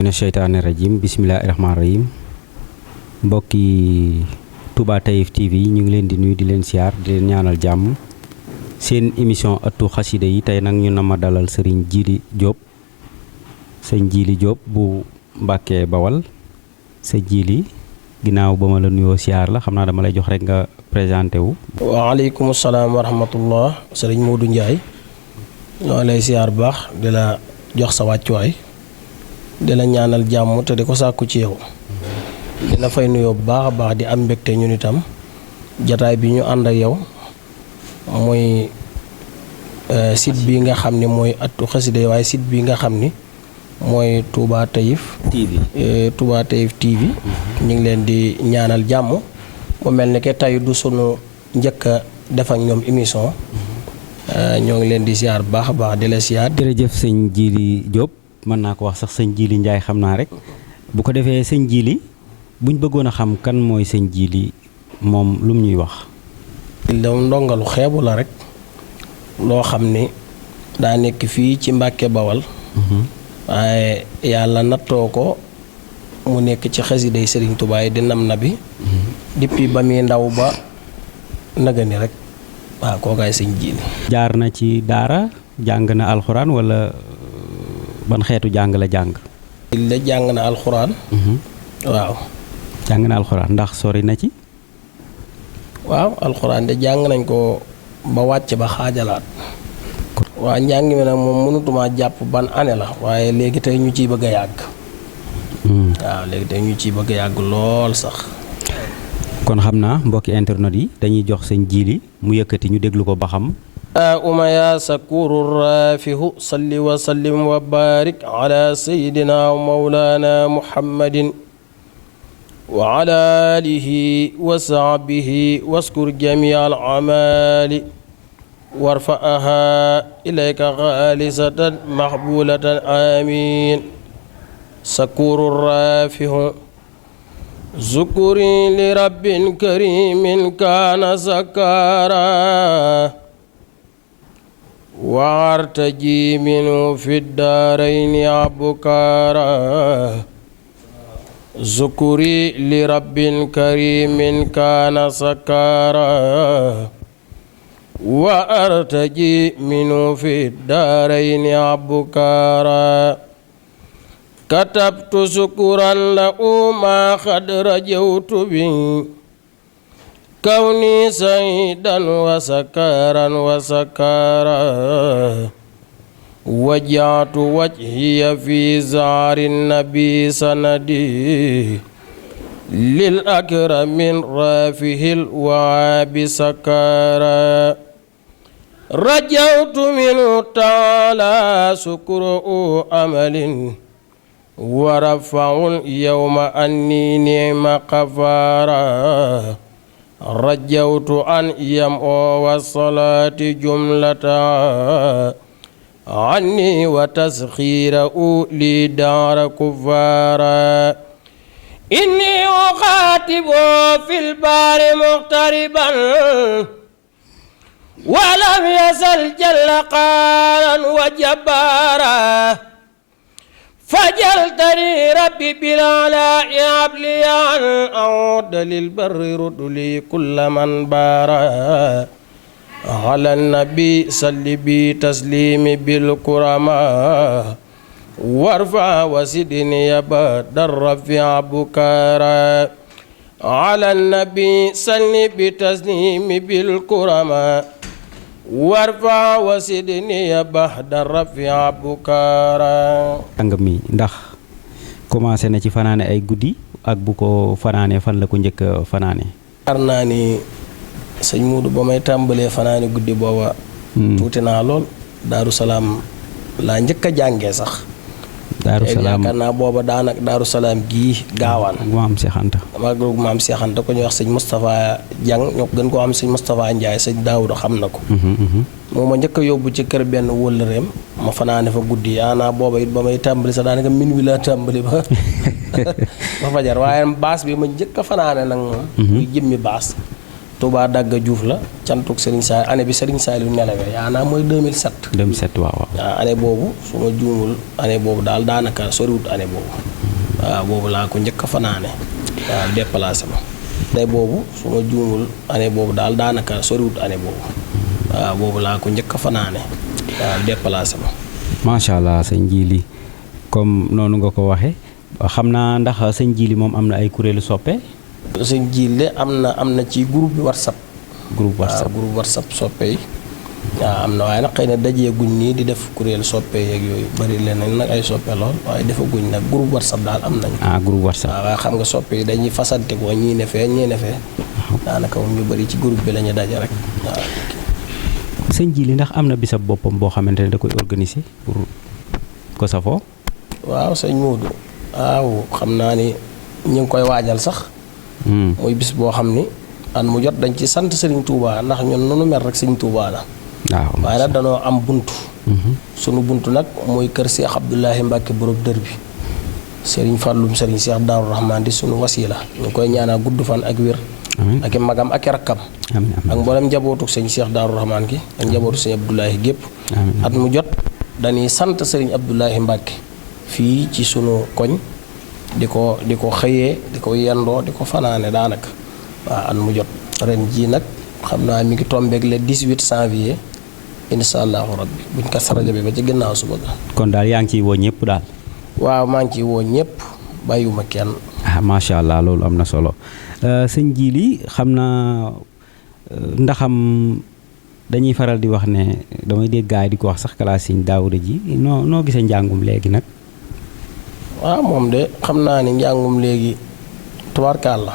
mina sheytaani rajim bismillaahi rahmaani rahim mbokki Touba Taïf TV ñu ngi leen di nuyu di leen siyaar di leen ñaanal jàmm seen émission ëttu xasida yi tey nag ñu na ma dalal sëriñ Djily Diop sëñ Djily Diop bu Mbàkke Bawal sëñ Djily ginnaaw ba ma la nuyoo siyaar la xam naa dama lay jox rek nga présenté wu. waaleykum salaam wa rahmatullah sëriñ Modou Ndiaye ñoo lay siyaar bu baax di la jox sa wàccuwaay di la ñaanal jàmm te di ko sàkku ci yow di la fay nuyoo bu baax a baax di am mbégte ñun itam jataay bi ñu ànd ak yow mooy site bi nga xam ni mooy ëttu xasida waaye site bi nga xam ni mooy Touba Taïf TV Touba Taïf TV ñu ngi leen di ñaanal jàmm mu mel ni que tey du sunu njëkk a def ak ñoom émission ñoo ngi leen di siyaar bu baax a baax di la siyaar. jërëjëf sëñ Djily Diop mën naa ko wax sax sëñ Djily Ndiaye xam naa rek bu ko defee sëñ Djily buñ bëggoon a xam kan mooy sëñ Djily moom lu mu ñuy wax. loolu ndongalu xeebu la rek loo xam ni daa nekk fii ci Mbàkke Bawal. waaye yàlla nattoo ko mu nekk ci xasiday Sëriñ Tuubaa yi di nam na bi. depuis ba muy ndaw ba nagani rek waaw kookaay sëñ Djily. jaar na ci daara jàng na alxuraan wala ban xeetu jàng la jàng. la jàng na alxuraan. waaw. jàng na alxuraan ndax sori na ci. waaw alxuraan de jàng nañ ko ba wàcc ba xaajalaat. waaw njàng mi nag moom mënutuma jàpp ban année la waaye léegi tey ñu ciy bëgg a yàgg. waaw léegi tey ñu ciy bëgg a yàgg lool sax. kon xam naa mbokki internet yi dañuy jox sëñ Djily mu yëkkati ñu déglu ko ba xam. ya sakuru rafihu salli wa sallim wa barik ala sayidina wa mawlana muhammadin wa ala alihi wa sahbihi waskur jami al amali warfa'aha ilayka xaalisatan maxbulatan amin sakuru rafihu zukuri li rabbin karimin kaana sakara waartaji minu fi daarayni abukara zukuri li rabbin karimin kaana sakara waartaji minu fi daarayni abukara katabtu sukuran lahu ma xad rajawtu bi kawni saydan wa sakaran wa sakara wajjahtu wajhiya fi zaari nabi sanadi lil akramin rafihil waabi sakara rajawtu minhu taala sukru amalin wa rafa'ul yawma anni ni'ma qafara rajawtu an yam'u wa salati jumlata anni wa taskhira'u li dara kuffara inni ukhatibu fil bari muqtariban wa lam yazal jalla qaran wa jabbara فجلتني ربي بالعلاء عبلي أن أعود للبر ردلي كل من بارا على النبي صل بي تسليمي بالكرماء وارفع وسدني بدر رفيع بكارا على النبي صل بتسليمي بالكرماء warfa wasidni ya bahda rafi'a bukara. jàng mi ndax commencé na ci fanaane ay guddi ak bu ko fanaane fan la ko njëkk fanaane. xar naa ni sëñ Muudu ba may tàmbalee fanaane guddi booba tuuti naa lool Daaru Salaam laa njëkk a jàngee sax. Daaru Salaam yaakaar naa booba daanaka Daaru Salaam gii gaawaan. maam Cheikh Anta. maam Cheikh Anta ko ñuy wax sëñ Moustapha Diang ñoo gën koo xam sëñ Moustapha Ndiaye sëñ Daawuda xam na ko. moo ma njëkk a yóbbu ci kër benn wëllëreem ma fanaane fa guddi yaanaa booba it ba may tàmbali sax daanaka minuit laa tàmbali ba ba fajar waaye baas bi ma njëkk a fanaane nag moom. muy jëmmi baas Touba Dagga Diouf la cantuk Serigne Sall année bi Serigne Sall yu nelawee yaanaa mooy 2007. 2007 waaw. waaw année boobu su ma juumul année boobu daal daanaka soriwut année boobu waaw boobu laa ko njëkk a fanaane waaw déplacé ma année boobu su ma juumul année boobu daal daanaka soriwut année boobu waaw boobu laa ko njëkk a fanaane waaw déplacé ma. macha allah sëñ Jili comme noonu nga ko waxee xam naa ndax sëñ Jili moom am na ay kuréelu soppe. sëñ Jili am na ci groupe bi WhatsApp. groupe WhatsApp waaw groupe WhatsApp soppe yi waaw am na waaye nag xëy na dajee guñ nii di def kuréel soppe yeeg yooyu bari leen nag ay soppe lool waaye defa guñ nag groupe WhatsApp daal am nañ. groupe WhatsApp waaw waaye xam nga soppe yi dañuy fasante ko ñii ne fee ñii ne fee daanaka moom ñu bari ci groupe bi la ñu daje rek waaw. sëñ Jili ndax am na bisab boppam boo xamante ne da koy organiser pour ko safoo. waaw sëñ Modou waaw xam naa ni ñu ngi koy waajal sax. muy bis boo xam ni an mu jot dañ ci sant Serigne Touba ndax ñun nunu mel rek Serigne Touba la. waaw waaye nag danoo am buntu. sunu buntu nag mooy kër Cheikh Abdoulahi Mbacke borom dër bi Serigne Falloum Serigne Cheikh Darou Rahman di sunu wasila ñu koy ñaanal gudd fan ak wér. ak i magam ak i rakkam. ak mboolem njabootu sëñ Cheikh Darou Rahman gi ak njabootu sëñ Abdoulahi gépp at mu jot dañuy sant Serigne Abdoulahi Mbacke fii ci sunu koñ. di ko xëyee di ko yendoo di ko fanaane daanaka waaw at mu jot ren jii nag xam naa mi ngi tombeeg le 18 janvier incha allahu rabbi buñ ko saraja bi ba ci ginnaaw suba ga. kon daal yaa ngi ciy woo ñëpp daal. waaw maa ngi ciy woo ñëpp bàyyiwuma kenn. macha allah loolu am na solo sëñ Jili xam naa ndaxam dañuy faral di wax ne damay dégg gaay di ko wax sax classe Sëñ Daawuda ji noo gisee njàngum léegi nag. waaw moom de xam naa ni njàngum léegi tubaarkaal la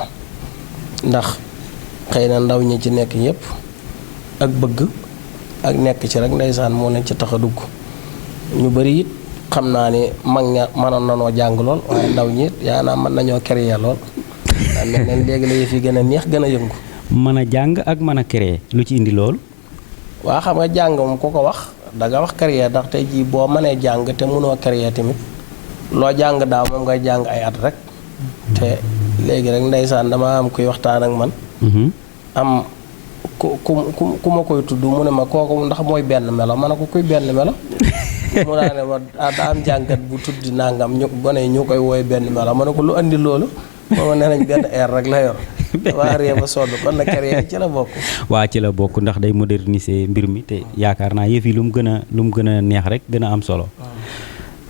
ndax xëy na ndaw ñi ci nekk ñëpp ak bëgg ak nekk ci rek ndeysaan moo leen ci tax a dugg ñu bari it xam naa ni mag ña mënoon nanoo jàng lool waaye ndaw ñi yaa naa mën nañoo créer lool daa mel ne léegi la yëf yi gën a neex gën a yëngu. mën a jàng ak mën a créer lu ci indi lool. waa xam nga jàng moom ku ko wax da nga wax créer ndax tey jii boo mënee jàng te mënoo créer tamit. loo jàng daaw moom ngay jàng ay at rek te léegi rek ndeysaan dama am kuy waxtaan ak man am ku ma koy tudd mu ne ma kooku ndax mooy benn melo ma ne ko kuy benn melo mu naa ne ma daa am jàngat bu tuddi nangam ñu gone yi ñu koy wooy benn melo ma ne ko lu andi loolu mooma nee nañ benn air rek la yor waa ree ba sonn kon nag carrière ci la bokk. waa ci la bokk ndax day moderniser mbir mi te yaakaar naa yëf yi lu mu gën a neex rek gën a am solo.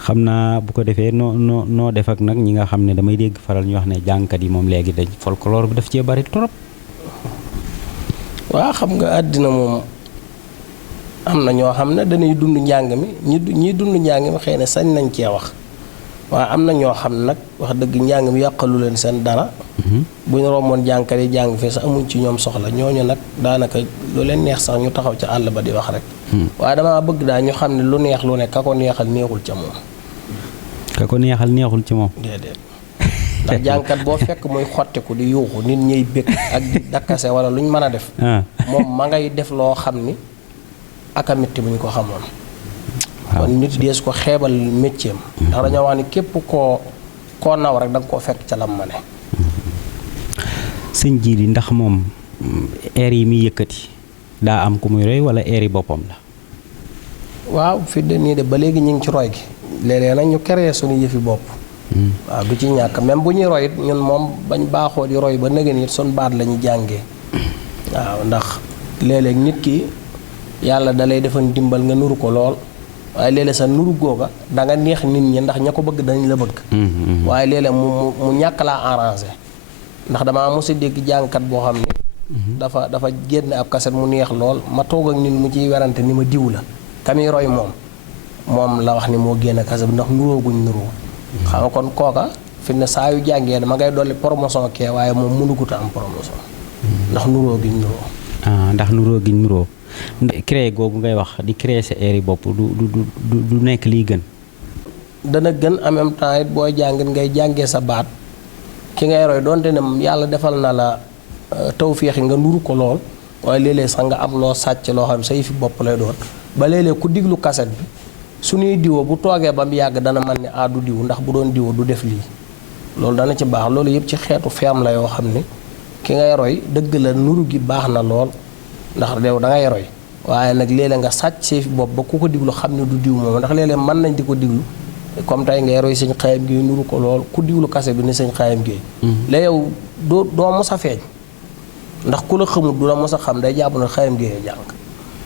xam naa bu ko defee noo def ak nag ñi nga xam ne damay dégg faral ñu wax ne jàngkat yi moom léegi dañ folklore bi daf cee bari trop. waaw xam nga àddina moom am na ñoo xam ne dañuy dund njàng mi ñi dund njàng mi xëy na sañ nañ cee wax waaye am na ñoo xam ne nag wax dëgg njàng mi yàqalu leen seen dara. bu ñu romboon jàngkat yi jàng fee sax amuñ ci ñoom soxla ñooñu nag daanaka lu leen neex sax ñu taxaw ca àll ba di wax rek. waaye damaa bëgg daal ñu xam ne lu neex lu ne ka ko neexal neexul ca moom. ka ko neexal neexul ci moom. déedéet ndax jàngkat boo fekk muy xottiku di yuuxu nit ñiy bëgg ak di dakkase wala lu ñu mën a def. moom ma ngay def loo xam ni akamitti bu ñu ko xamoon. kon nit dees ko xeebal métier am. ndax dañoo wax ni képp koo naw rek da nga koo fekk ca lam ma ne. sëñ Jili ndax moom air yi muy yëkkati daa am ku muy roy wala air yi boppam la. waaw fi de nii de ba léegi ñu ngi ci roy gi. léeg-léeg nag ñu créé suñu yëfi bopp. waaw du ci ñàkk même bu ñuy roy it ñun moom bañ baaxoo di roy ba nëgën it suñu baat la ñu jàngee. waaw ndax léeg-léeg nit ki yàlla da lay defal dimbal nga nuru ko lool waaye léeg-léeg sa nuru googa da nga neex nit ñi ndax ña ko bëgg dañ la bëgg. waaye léeg-léeg mu ñàkk laa arrangé ndax damaa mos a dégg jàngkat boo xam ni. dafa génn ab kaset mu neex lool ma toog ak nit mu ciy werante ni ma diw la kami roy moom la wax ni moo génn kaset bi ndax nuróoguñ nuroo. xam nga kon kooka fi ne saa yu jàngee dama ngay dolli promotion kee waaye moom mënugut a am promotion. ndax nuróo giñ nuroo. ndax nuróo giñ nuroo. créé googu ngay wax di créer sa air yi bopp du nekk liy gën. dana gën en même temps it booy jàngit ngay jàngee sa baat ki ngay roy donte ne yàlla defal na la tawféex nga nuru ko lool waaye léeg-léeg sax nga am loo sàcc loo xam say fi bopp lay doon ba léeg-léeg ku diglu kaset bi su ñuy diwoo bu toogee ba mu yàgg dana man ne du diw ndax bu doon diwoo du def lii loolu dana ci baax loolu yëpp ci xeetu feem la yoo xam ne ki ngay roy dëgg la nuru gi baax na lool ndax yow da ngay roy waaye nag léeg-léeg nga sàcc see fi bopp ba ku ko diglu xam ne du diw moom ndax léeg-léeg mën nañ di ko diglu comme tey ngay roy sëñ Xaayam Géey nuru ko lool ku diglu kase bi ne sëñ Xaayam Géey la yow doo mos a feeñ ndax ku la xamul du la mos a xam day jàpp na Xaayam Géey jàng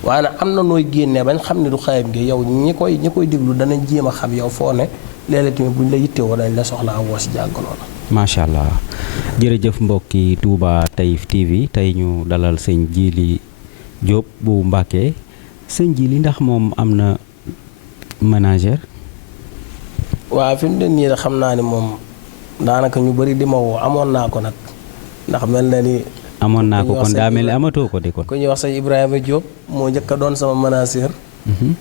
waaye nag am na nooy génnee bañ xam ne du Xaayam Géey yow ñi koy diglu danañ jéem a xam yow foo ne léeg-léeg tamit buñ la yittewoo dañ la soxlaa woo si jàng loolu. macha allah jërëjëf mbokki Touba Taif TV tey ñu dalal sëñ Djily Diop bu Mbàkke sëñ Djily ndax moom am na manager. waaw fi mu ne nii xam naa ni moom daanaka ñu bëri di ma woo amoon naa ko nag ndax mel na ni. amoon naa ko kon daa mel ni amatoo ko de kon. ku ñuy wax sëñ Ibrahima Diop moo njëkk a doon sama manager.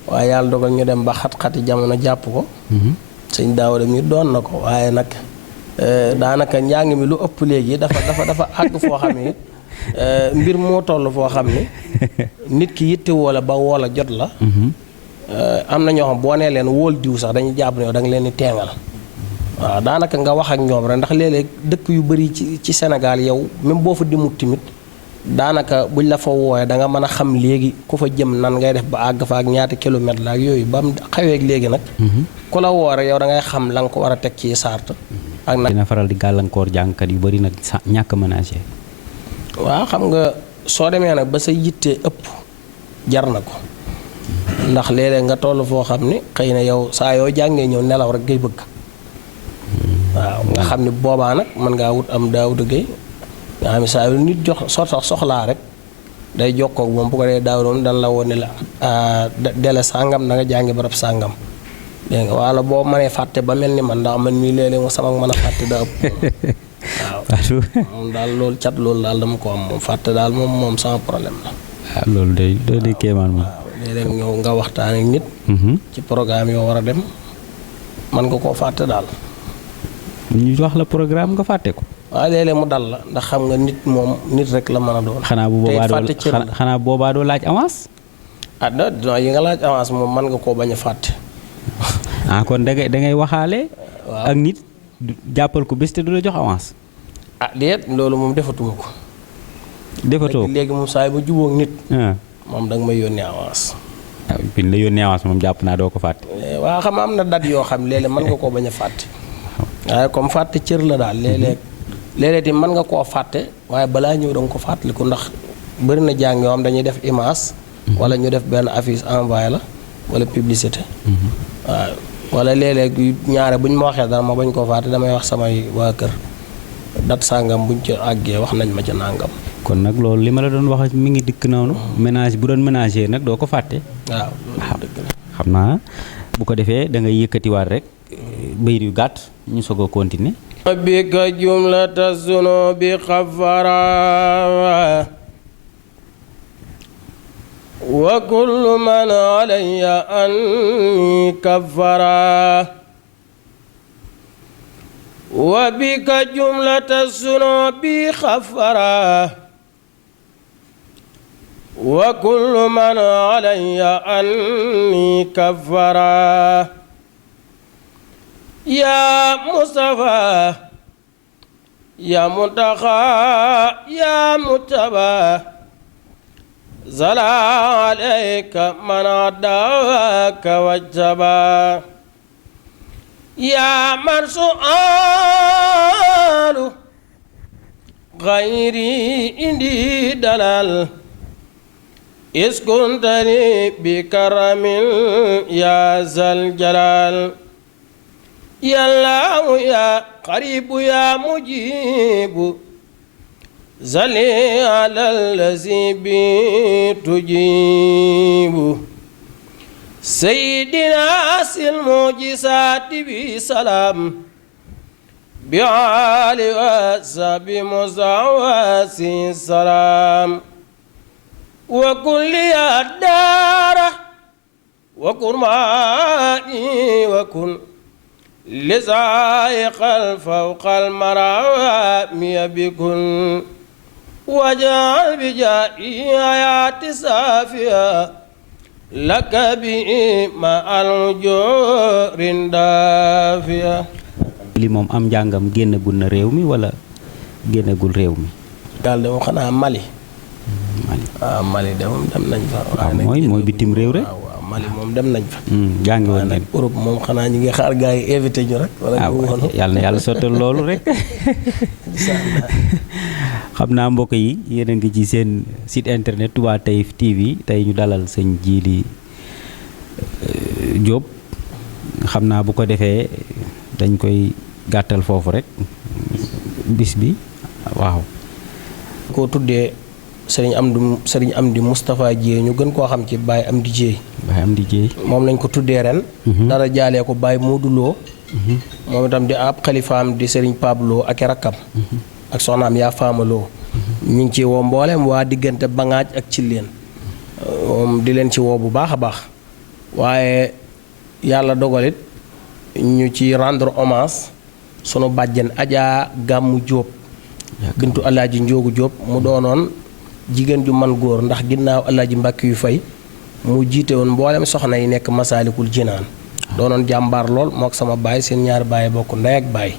waaye yàlla dogal ñu dem ba xat-xati jamono jàpp ko. sëñ Daawda mi doon na ko waaye nag daanaka njàng mi lu ëpp léegi dafa àgg foo xam ne mbir moo toll foo xam ne nit ki yitte woola ba woola jot la. am na ñoo xam boo nee leen wóol diw sax dañuy jàpp ne yow da nga leen di teengal waaw daanaka nga wax ak ñoom rek ndax léeg-léeg dëkk yu bëri ci Sénégal yow même boo fa dimut tamit daanaka buñ la fa wooyee da nga mën a xam léegi ku fa jëm nan ngay def ba àgg fa ak ñaata kilomètre la ak yooyu ba mu xawee léegi nag. ku la woo rek yow da ngay xam la nga ko war a teg ci sart. ak nag dina faral di gàllankoor jàngkat yu bëri nag ñàkk manager. waaw xam nga soo demee nag ba sa yitte ëpp jar na ko. ndax léeg-léeg nga toll foo xam ne xëy na yow saa yoo jàngee ñëw nelaw rek ngay bëgg waaw nga xam ne boobaa nag mën ngaa wut am Daawda Géey nga xam ne saa yu nit jox soxlaa rek day jokkoo ak moom bu ko dee Daawda moom dan la woon ne la dele sàngam da nga jàngi barab sàngam dégg nga wala boo mënee fàtte ba mel ni man ndax man mii léeg-léeg mu sama mën a fàtte daa ëpp waaw moom daal loolu cat loolu daal dama ko am moom fàtte daal moom sama problème la waaw loolu day kéemaan moom léeg-léeg ñëw nga waxtaan ak nit. ci programme yoo war a dem mën nga koo fàtte daal. ñu wax la programme nga fàtte ko. waaw léeg-léeg mu dal la ndax xam nga nit moom nit rek la mën a doon. xanaa boobaa doo laaj avance. ah non yi nga laaj avance moom mën nga koo bañ a fàtte. kon da ngay waxaale. ak nit jàppal ko bés te du la jox avance. déet loolu moom defatuma ko. defatoo léegi moom saa yi ba jubóog nit. moom da nga may yónnee avance. bi ñu la yónnee avance moom jàpp naa doo ko fàtte. waaw xam am na dat yoo xam léeg-léeg mën nga koo bañ a fàtte. waaye comme fàtte cër la daal léeg-léeg ti mën nga koo fàtte waaye balaa ñëw da nga ko fàttaliku ndax bëri na jàng yoo xam dañuy def image. wala ñu def benn affiche envoyé la wala publicité. waaw wala léeg-léeg ñaare bu ñu ma waxee dara ma bañ koo fàtte damay wax samay waa kër dat sàngam buñ ci àggee wax nañ ma ca nàngam. kon nag loolu li ma la doon wax mi ngi dikk noonu. ménage bu doon ménager nag doo ko fàtte. waaw dëgg la xam naa bu ko defee da ngay yëkkatiwaat rek bayit yu gàtt ñu soog a continuer. bika jumlata zunubi xafara wa kullu man alayya anni kaffara wa bika jumlata zunubi xafara wa kullu man alayya anni kaffara ya Mustafa ya Muntaxa ya Mujtaba zala alayka man adaka wajtaba ya man su'alu gayri indi dalal iskuntani bi karamin ya zal jalal ya Allahu ya qaribu ya mujibu zali ala allazi bi tujibu sayyidina sil mujisati bi salam bi ali wa sabi musawasi salam wa kulli dara wa kurmani wa kun lisaiqal fawqal marami bikun wajal bijai ayati safiya laka bi ma aljorin dafiya. li moom am njàngam génnagul na réew mi wala génnagul réew mi. gaal de moom xanaa Mali. Mali waaw Mali de moom dem nañ fa. waaw mooy bitim réew rek. waaw Mali moom dem nañ fa. jàngi woon nag Europe moom xanaa ñu ngi xaar gars yi invité ñu rek. wala ñu woon yàlla na yàlla sottal loolu rek. xam naa mbokk yi yéen a ngi ci seen site internet Touba Taif TV tey ñu dalal sëñ Djily Diop xam naa bu ko defee dañ koy gàttal foofu rek bis bi waaw. koo tuddee sëriñ Amdi Moustapha Dieye ñu gën koo xam ci Baye Amdi Dieye. Baye Amdi Dieye. moom lañ ko tuddee ren. dara jaalee ko Baye Modou Lo. moom itam di ab xalifaam di sëriñ Pablo ak i rakkam. ak soxnaam yaa faamaloo. ñu ngi ci woo mboolem waa diggante Bangaaj ak Cilleen. moom di leen ci woo bu baax a baax. waaye yàlla dogalit ñu ci rendre hommage sunu bàjjen Adja Gàmmu Jóob bintu Alaaji Njoogu Jóob mu doonoon jigéen ju man góor ndax ginnaaw Alaaji Mbàkke yu fay mu jiite woon mboolem soxna yi nekk Masaalikul Jinaan doonoon jàmbaar lool mook sama baay seen ñaari baay bokk ndey ak baay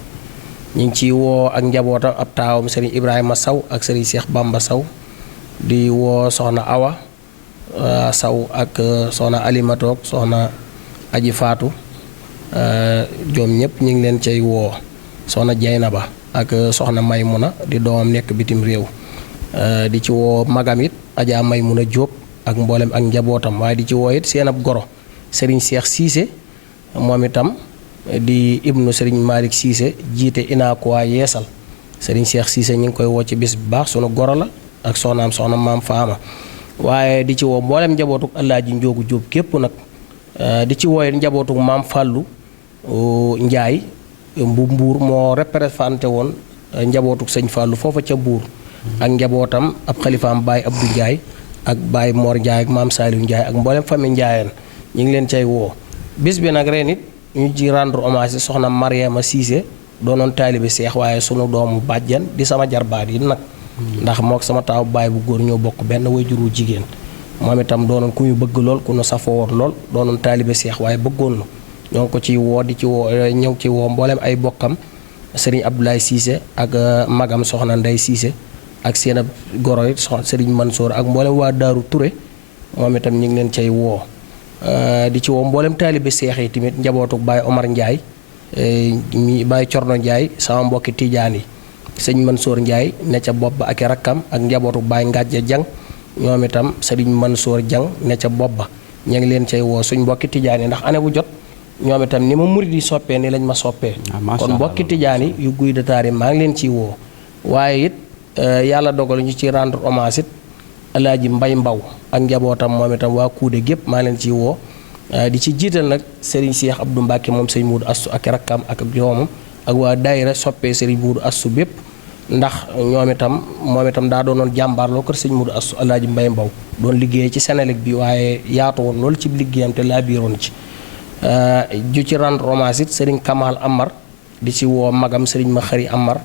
ñu ngi ciy woo ak njabootam ab taawam sëriñ Ibrahima Saw ak sëriñ Seex Bamba Saw di woo soxna Awa Saw ak soxna Alimatoog soxna Aji Faatu joom ñëpp ñu ngi leen cay woo soxna Jaynaba ak soxna Maymuna di doomam nekk bitim réew di ci woo magam it Adja Maymuna Jóob ak mboolem ak njabootam waaye di ci woo it seen ab goro sëriñ Seex Siise moom itam di ibnu sëriñ Malick Siise jiite Inaakuwaa Yeesal sëriñ Seex Siise ñu ngi koy woo ci bis bu baax sunu goro la ak soxnaam soxna Maam Faama waaye di ci woo mboolem njabootuk Alaaji Njoogu Jóob képp nag di ci woo it njabootuk Maam Fàllu Njaay bu Mbuur moo représenté woon njabootuk sëñ Fàllu foofa ca Mbuur ak njabootam ab xalifaam Baay Abdu Njaay ak Baay Mor Njaay ak Maam Saaliw Njaay ak mboolem famille Njaayeen ñu ngi leen cay woo bis bi nag ren it ñu ci rendre hommage soxna Mariama Siise doonoon taalibe seex waaye sunu doomu bàjjan di sama jarbaat yi nag ndax mook sama taaw baay bu góor ñoo bokk benn wayjuru jigéen moom itam doonoon ku ñu bëgg lool ku ñu safoo woon lool doonoon taalibe seex waaye bëggoon na ñoo ngi ko ciy woo di ci woo ñëw ci woo mboolem ay bokkam sëriñ Abdoulaye Siise ak magam soxna Ndey Siise ak seen ab goro it soxna sëriñ Mansour ak mboolem waa Daaru Ture moom itam ñu ngi leen cay woo di ci woo mboolem taalibe seex yi tamit njabootuk Baay Omar Njaay mi Baay Corno Njaay sama mbokki Tijaan yi sëñ Mansour Njaay ne ca bopp ba ak i rakkam ak njabootuk Baay Ngàjja Jang ñoom itam sëriñ Mansour Jang ne ca bopp ba ñu ngi leen cay woo suñ mbokki Tijaan yi ndax année bu jot ñoom itam ni ma murid yi soppee ni lañ ma soppee kon mbokki Tijaan yi yu guy dataar yi maa ngi leen ciy woo waaye it yàlla dogal ñu ci rendre hommage it Alaaji Mbay Mbaw ak njabootam moom itam waa Kuude gépp maa leen ciy woo di ci jiital nag Serigne Cheikh Abdou Mbacke moom sëñ Muudu Astu ak rakkam ak joomam ak waa daayira soppee Serigne Muudu Astu bépp ndax moom itam daa doonoon jàmbaarloo kër sëñ Muudu Astu Alaaji Mbay Mbaw doon liggéey ci Senelec bi waaye yaatu woon loolu ci liggéeyam te laa biiroon ci ju ci rendre hommage it Serigne Kamal Amar di ci woo magam Serigne ma xëri Amar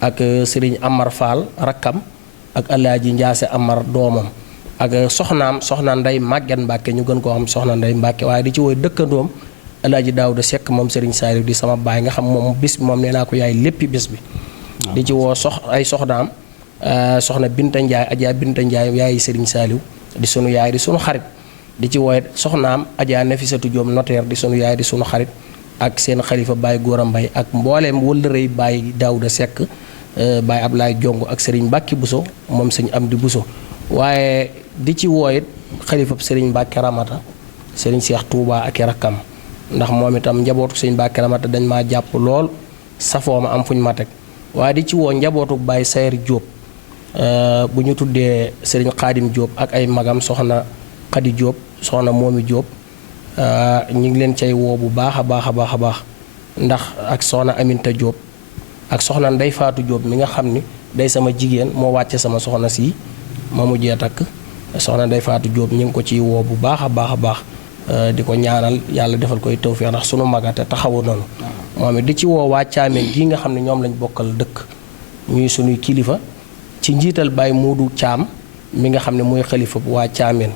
ak Serigne Amar Fall rakkam ak Alaaji Njaase Amar doomam ak soxna Ndey Màgget Mbàkke ñu gën koo xam soxna Ndey Mbàkke waaye di ci woy dëkkandoom Alaaji Daawda Sekk moom Serigne Saliou di sama baay nga xam moom bis bi moom nee naa ko yaay léppi bis bi di ci woo ay soxnaam soxna Binta Njaay Ajaa Binta Njaay yaayi Serigne Saliou di sunu yaay di sunu xarit di ci wooy soxnaam Ajaa Nafisatu Joom notaire di sunu yaay di sunu xarit ak seen xalifa Baay Góora Mbay ak mbooleem wëllërëy Baay Daawda Sekk Baay Ablaay Jong ak Serigne Mbàkke Buso moom sëñ Amdi Buso waaye di ci wooyit xalifab Serigne Mbàkke Ramata Serigne Seex Tuubaa ak i rakkam ndax moom itam njabootu Serigne Mbàkke Ramata dañ maa jàpp lool safoo ma am fuñ ma teg waaye di ci woo njabootu Baay Sayar Jóob bu ñu tuddee Serigne Xaadim Jóob ak ay magam soxna Xadi Jóob soxna Moomi Jóob ñu ngi leen cay woo bu baax a baax a baax a baax ndax ak soxna Aminta Jóob ak soxna Ndey Faatu Jóob mi nga xam ni day sama jigéen moo wàcce sama soxna si ma mujjee takk soxna Ndey Faatu Jóob ñu ngi ko ciy woo bu baax a baax a baax di ko ñaanal yàlla defal koy tawfeex ndax sunu magate taxawu noonu moom it di ci woo waa Caameen gii nga xam ne ñoom lañ bokkal dëkk ñuy sunuy kilifa ci njiital Baay Muudu Caam mi nga xam ne mooy xalifa bu waa Caameen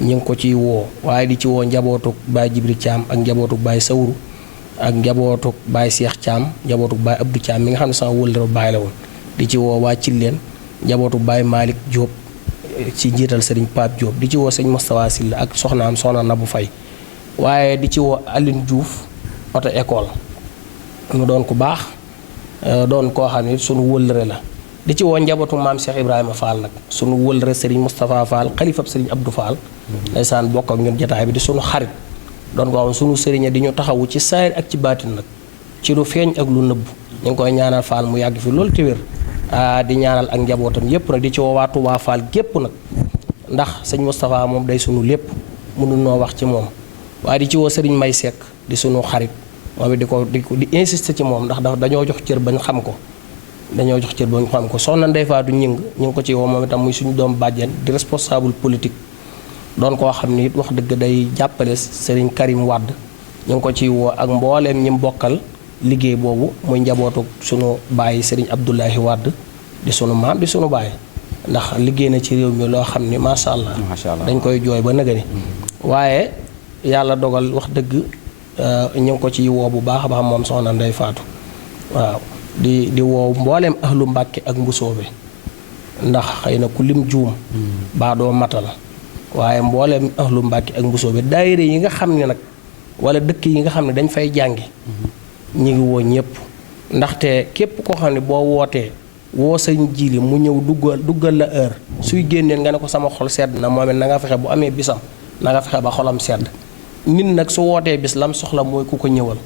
ñu ngi ko ciy woo waaye di ci woo njabootuk Baay Jibri Caam ak njabootuk Baay Sawru ak njabootuk Baay Seex Caam njabootuk Baay Abdu Caam mi nga xam ne sama wëllëre baay la woon di ci woo waa Cilleen njabootu Baye Malick Diop ci njiital sëriñ Pape Diop di ci woo sëñ Moustapha Sylla ak soxnaam soxna Nabou Faye waaye di ci woo Aline Diouf auto école mu doon ku baax doon koo xam ne sunu wëllëre la di ci woo njabootu maam Cheikh Ibrahima Fall nag sunu wëllëre sëriñ Moustapha Fall xalifab sëriñ Abdou Fall ndeysaan bokk ak ñun jotaay bi di sunu xarit doon ko xam sunu sëriñ di ñu taxawu ci saayir ak ci baatin nag ci lu feeñ ak lu nëbb ñu ngi koy ñaanal Fall mu yàgg fi loolu te wér di ñaanal ak njabootam yépp nag di ci woo waa Touba Fall gépp nag ndax sëñ Moustapha moom day sunu lépp mënu noo wax ci moom waaye di ci woo sëriñ May Seck di sunu xarit moom it di insister ci moom ndax dañoo jox cër bañ xam ko dañoo jox cër bañ xam ko soxna Ndeye Fatou ñu ngi ko ci woo moom itam muy suñu doom bàjjen di responsable politique doon koo xam ni it wax dëgg day jàppale sëriñ Karim Wade ñu ngi ko ciy woo ak mbooleem ñi bokkal liggéey boobu muy njabootu sunu baay sëriñ Abdoulahi Wade di sunu maam di sunu baay ndax liggéey na ci réew mi loo xam ni macha allah dañ koy jooy ba nëgëni waaye yàlla dogal wax dëgg ñu ngi ko ciy woo bu baax a baax moom soxna Ndeye Fatou waaw di woo mbooleem ahlu Mbàkke ak mbusoobe ndax xëy na ku lim juum baa doo matal waaye mbooleem ahlu Mbàkke ak mbusoobe daayira yi nga xam ne nag wala dëkk yi nga xam ne dañ fay jàngi ñi ngi woo ñëpp ndaxte képp koo xam ne boo wootee woo sañ jili mu ñëw duggal la heure suy génneen nga ne ko sama xol sedd na moom it na nga fexe bu amee bisam na nga fexe ba xolam sedd nit nag su wootee bis lam soxla mooy ku ko ñëwal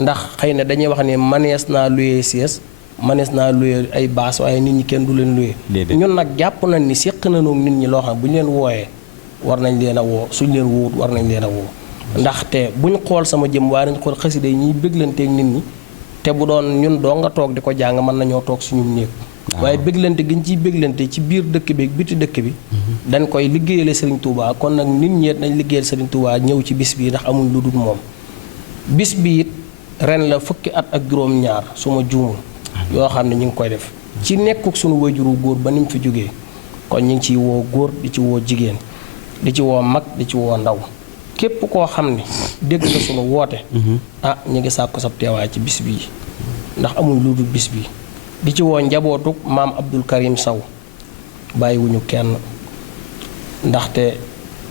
ndax xëy na dañuy wax ne manees naa luyee siège manees naa luyee ay baas waaye nit ñi kenn du leen luyee ñun nag jàpp nañ ni séq nañu nit ñi loo xam bu ñu leen wooyee war nañ leen a woo suñ leen woowut war nañ leen a woo ndaxte buñ xool sama jëm waaye nañ xool xasida yi ñuy béglanteeg nit ñi te bu doon ñun doo nga toog di ko jàng mën nañoo toog suñu néeg waaye béglante gi ñu ciy béglante ci biir dëkk bi biti dëkk bi dañ koy liggéeyale Serigne Touba kon nag nit ñi nañ liggéeyal Serigne Touba ñëw ci bis bi ndax amuñ lu dul moom bis bi it ren la fukki at ak juróom-ñaar su ma juumul yoo xam ne ñu ngi koy def ci nekkuk suñu wajuru góor ba ni mu fi jógee kon ñu ngi ciy woo góor di ci woo jigéen di ci woo mag di ci woo ndaw képp koo xam ne dégg na sunu woote ñu ngi sàkku sab teewaay ci bis bii ndax amuñ lu dul bis bi di ci woo njabootuk maam Abdul Karim Saw bàyyiwuñu kenn ndaxte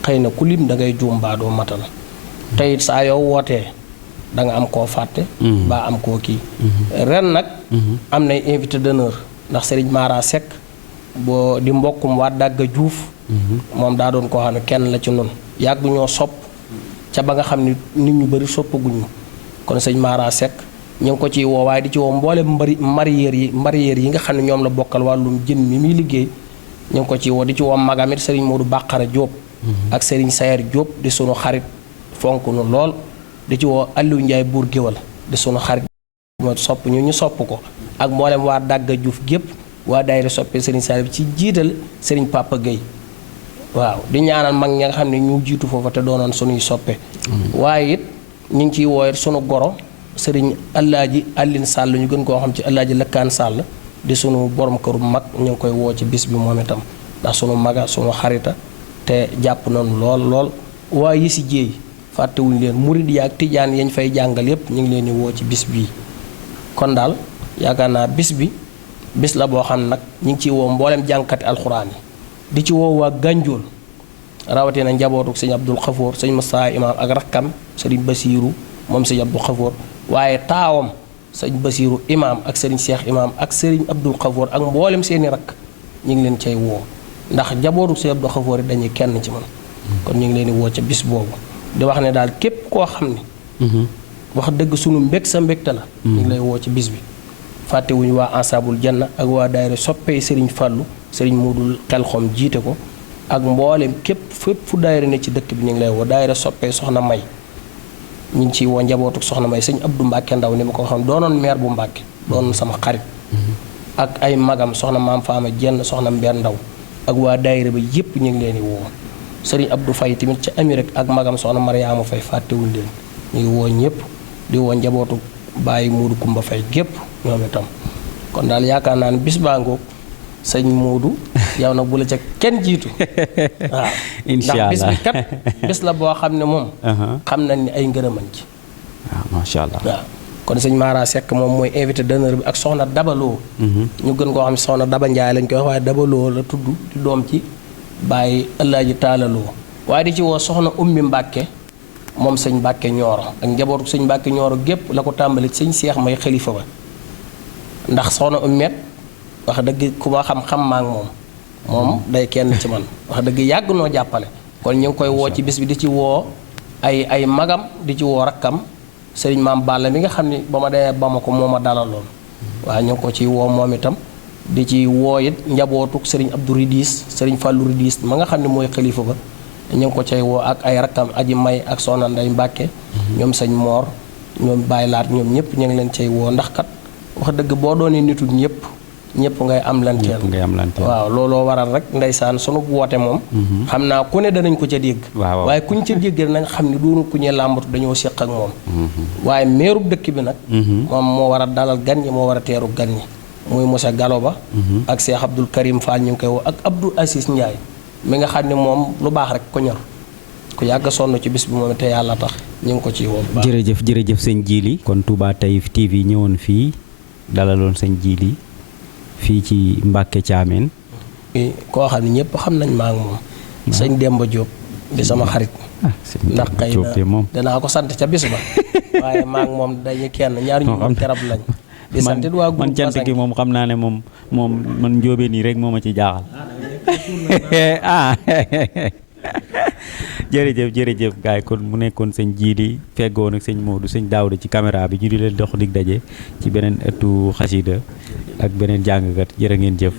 xëy na ku lim da ngay juum baa doo matal te it saa yoo wootee da nga am koo fàtte baa am koo kii ren nag am nay invité d'honneur ndax Serigne Mara Seck boo di mbokkum waa Dagga Juuf moom daa doon koo xam ne kenn la ci nun yàgg ñoo sopp ca ba nga xam ne nit ñu bëri soppaguñu kon sëñ Mara Seck ñu ngi ko ciy woo waaye di ci woo mboolem mareyeur yi nga xam ne ñoom la bokkal wàllum jën mi muy liggéey ñu ngi ko ciy woo di ci woo magamit Serigne Modou Bakara Diop ak Serigne Sayer Diop di sunu xarit fonk nu lool di ci woo Aliou Ndiaye buur géwal di sunu xarit moo sopp ñu sopp ko ak mboolem waa Dagga Juuf gépp waa daayira soppee Serigne Sayer ci jiital Serigne Papa Gueye waaw di ñaanal mag ñi nga xam ne ñu jiitu foofa te doonoon sunuy soppe waaye it ñu ngi ciy wooye sunu goro sëriñ Alaaji Allin Sall ñu gën koo xam ci Alaaji Lëkkaan Sall di sunu borom këru mag ñu ngi koy woo ci bis bi moom itam ndax sunu maga sunu xarita te jàpp nañu lool waaye yi si jéey fàttewuñu leen murid yi ak tijaan yañ fay jàngal yépp ñu ngi leen di woo ci bis bii kon daal yaakaar naa bis bi bis la boo xam ne nag ñu ngi ciy woo mboolem jànkati alxuraan yi di ci woo waa Gànjool rawatina njabootuk sëñ Abdul Xafoor sëñ Moussa Imaam ak rakkam sëriñ Basiiru moom sëñ Abdul Xafoor waaye taawam sëñ Basiiru Imaam ak sëriñ Cheikh Imaam ak sëriñ Abdul Xafoor ak mboolem seeni rakk ñu ngi leen cay woo ndax njabootuk sëñ Abdul Xafoor yi dañuy kenn ci man kon ñu ngi leen di woo ca bis boobu di wax ne daal képp koo xam ne wax dëgg sunu mbég sa mbégte la ñu ngi lay woo ci bis bi fàttewuñu waa Ansaabul Janna ak waa daayira soppee sëriñ Fàllu sëriñ Modou Xelxom jiite ko ak mboolem képp fépp fu daayira ne ci dëkk bi ñu ngi lay woo daayira soppee soxna May ñu ngi ciy woo njabootu soxna May sëñ Abdou Mbàkke Ndaw ni ma ko waxoon doonoon maire bu Mbàkke doonoon sama xarit ak ay magam soxna Maam Faama Jenn soxna Mbeer Ndaw ak waa daayira ba yépp ñu ngi leen di woo sëriñ Abdou Faye tamit ca Amérique ak magam soxna Mariama Fay fàttewuñ leen ñu ngi woo ñëpp di woo njabootu Baye Moodu Kumba Fay gépp ñoom itam kon daal yaakaar naa ne bis baa ngoog sëñ Moodu yow nag bu la ca kenn jiitu waaw incha allah ndax bis bi kat bis la boo xam ne moom xam nañ ni ay ngërëmañ ci waaw macha allah waaw kon sëñ Mara Seck moom mooy invité d'honneur bi ak soxna Dabaloo ñu gën koo xam soxna Daba Njaay lañ koy wax waaye Dabaloo la tudd di doom ci bàyyi Alaaji Taalaloo waaye di ci woo soxna Ummi Mbàkke moom sëñ Mbàkke Ñooro ak njabootu sëñ Mbàkke Ñooro gépp la ko tàmbali sëñ Seex may xalifa ba ndax soxna Ummet wax dëgg ku ma xam maa ngi moom day kenn ci man wax dëgg yàgg noo jàppale kon ñu ngi koy woo ci bis bi di ci woo ay magam di ci woo rakkam sëriñ Maam Balla mi nga xam ni ba ma demee Bamako moo ma dalaloon waaw ñu ngi ko ci woo moom itam di ci woo it njabootuk sëriñ Abdou Ridis sëriñ Fallou Ridis ma nga xam ne mooy xalifa ba ñu ngi ko cay woo ak ay rakkam aji may ak soxna Ndey Mbàkke ñoom sëñ Moor ñoom Baay Laat ñoom ñëpp ñu ngi leen cay woo ndax kat wax dëgg boo doonee nitu ñëpp ngay am lanteel waaw looloo waral rek ndeysaan sunu woote moom xam naa ku ne danañ ko ca dégg waaye kuñ ca dégg nañ xam ne doonu ku ñee làmbatu dañoo séq ak moom waaye meerub dëkk bi nag moom moo war a dalal gan ñi moo war a teeru gan ñi muy monsieur Gallo Ba ak Cheikh Abdoul Karim Fall ñu ngi koy woo ak Abdou Assis Ndiaye mi nga xam ne moom lu baax rek ko ñor ku yàgg sonn ci bis bi moom te yàlla tax ñu ngi ko ci woo jërëjëf sëñ Djily kon Touba Taïf TV ñëwoon fii dalaloon sëñ Djily fii ci Mbàkke Caameen koo xam ne ñëpp xam nañ maa ngi moom sëñ Demba Diop di sama xarit ndax xëy na danaa ko sant ca bis ba waaye maa ngi moom dañu kenn ñaar ñu moom terab lañ di sant waa man cant gi moom xam naa ne moom man njóobee nii rek moo ma ci jaaxal jërëjëf gars yi kon mu nekkoon sëñ Djily feggoon ak sëñ Modou sëñ Daouda ci caméra bi ñu di leen dox dig daje ci beneen ëttu xasida ak beneen jàngkat jërë ngeen jëf